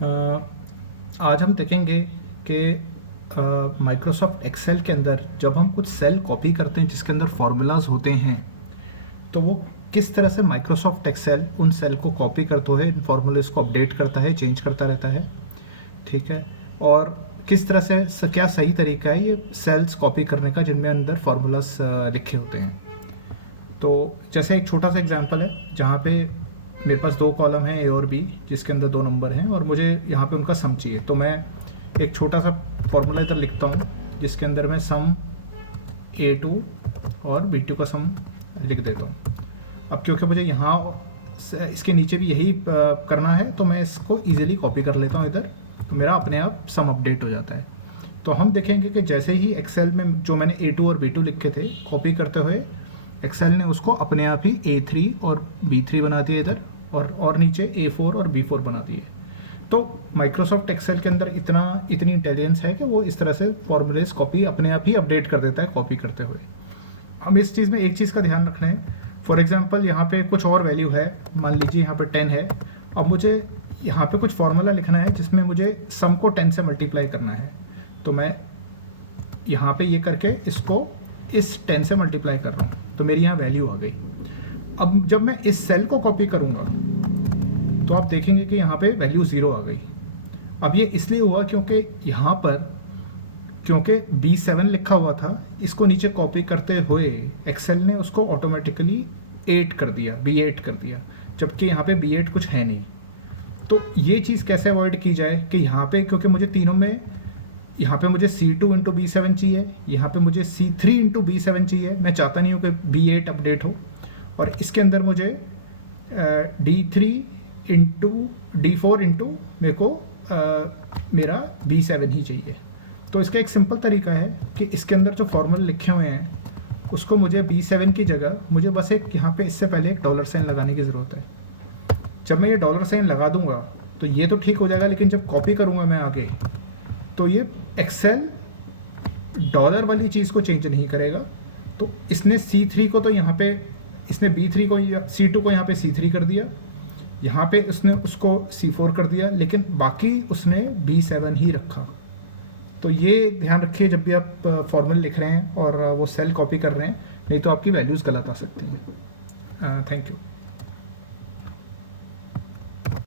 आज हम देखेंगे कि माइक्रोसॉफ्ट एक्सेल के अंदर जब हम कुछ सेल कॉपी करते हैं जिसके अंदर फार्मूलाज होते हैं, तो वो किस तरह से माइक्रोसॉफ्ट एक्सेल उन सेल को कॉपी करते हुए इन फार्मूलेज को अपडेट करता है, चेंज करता रहता है। ठीक है। और किस तरह से क्या सही तरीका है ये सेल्स कॉपी करने का जिनमें अंदर फार्मूलाज लिखे होते हैं। तो जैसे एक छोटा सा एग्जांपल है जहाँ पे मेरे पास दो कॉलम हैं, ए और बी, जिसके अंदर दो नंबर हैं और मुझे यहाँ पे उनका सम चाहिए। तो मैं एक छोटा सा फॉर्मूला इधर लिखता हूँ जिसके अंदर मैं सम A2 और B2 का सम लिख देता हूँ। अब क्योंकि मुझे यहाँ इसके नीचे भी यही करना है तो मैं इसको ईजिली कॉपी कर लेता हूँ इधर, तो मेरा अपने आप सम अपडेट हो जाता है। तो हम देखेंगे कि जैसे ही एक्सेल में जो मैंने A2 और B2 लिखे थे कॉपी करते हुए, एक्सेल ने उसको अपने आप ही A3 और B3 बना दिए इधर, और नीचे A4 और B4 बना दिए। तो माइक्रोसॉफ्ट एक्सेल के अंदर इतनी इंटेलिजेंस है कि वो इस तरह से फॉर्मूलेज कॉपी अपने आप ही अपडेट कर देता है कॉपी करते हुए। हम इस चीज़ में एक चीज़ का ध्यान रखना है। फॉर एग्जांपल यहाँ पे कुछ और वैल्यू है, मान लीजिए यहाँ पे 10 है। अब मुझे यहाँ पे कुछ फॉर्मूला लिखना है जिसमें मुझे सम को 10 से मल्टीप्लाई करना है। तो मैं यहाँ पे ये करके इसको इस 10 से मल्टीप्लाई कर रहा हूँ, तो मेरी यहाँ वैल्यू आ गई। अब जब मैं इस सेल को कॉपी करूँगा तो आप देखेंगे कि यहाँ पे वैल्यू 0 आ गई। अब ये इसलिए हुआ क्योंकि यहाँ पर क्योंकि B7 लिखा हुआ था, इसको नीचे कॉपी करते हुए एक्सेल ने उसको ऑटोमेटिकली 8 कर दिया, B8 कर दिया, जबकि यहाँ पे B8 कुछ है नहीं। तो ये चीज़ कैसे अवॉइड की जाए कि यहाँ पे क्योंकि मुझे तीनों में यहाँ पे मुझे C2 इंटू B7 चाहिए, यहाँ पे मुझे C3 इंटू B7 चाहिए। मैं चाहता नहीं हूँ कि B8 अपडेट हो, और इसके अंदर मुझे D3 इंटू D4 इंटू मेरे को मेरा B7 ही चाहिए। तो इसका एक सिंपल तरीका है कि इसके अंदर जो फॉर्मूले लिखे हुए हैं उसको मुझे B7 की जगह मुझे बस एक यहाँ पे इससे पहले एक डॉलर साइन लगाने की ज़रूरत है। जब मैं ये डॉलर साइन लगा दूंगा तो ये तो ठीक हो जाएगा, लेकिन जब कॉपी करूँगा मैं आगे तो ये एक्सेल डॉलर वाली चीज़ को चेंज नहीं करेगा। तो इसने C3 को तो यहाँ पे, इसने B3 को C2 को यहाँ पे C3 कर दिया, यहाँ पे उसने उसको C4 कर दिया, लेकिन बाकी उसने B7 ही रखा। तो ये ध्यान रखिए जब भी आप फॉर्मूले लिख रहे हैं और वो सेल कॉपी कर रहे हैं, नहीं तो आपकी वैल्यूज़ गलत आ सकती हैं। Thank you.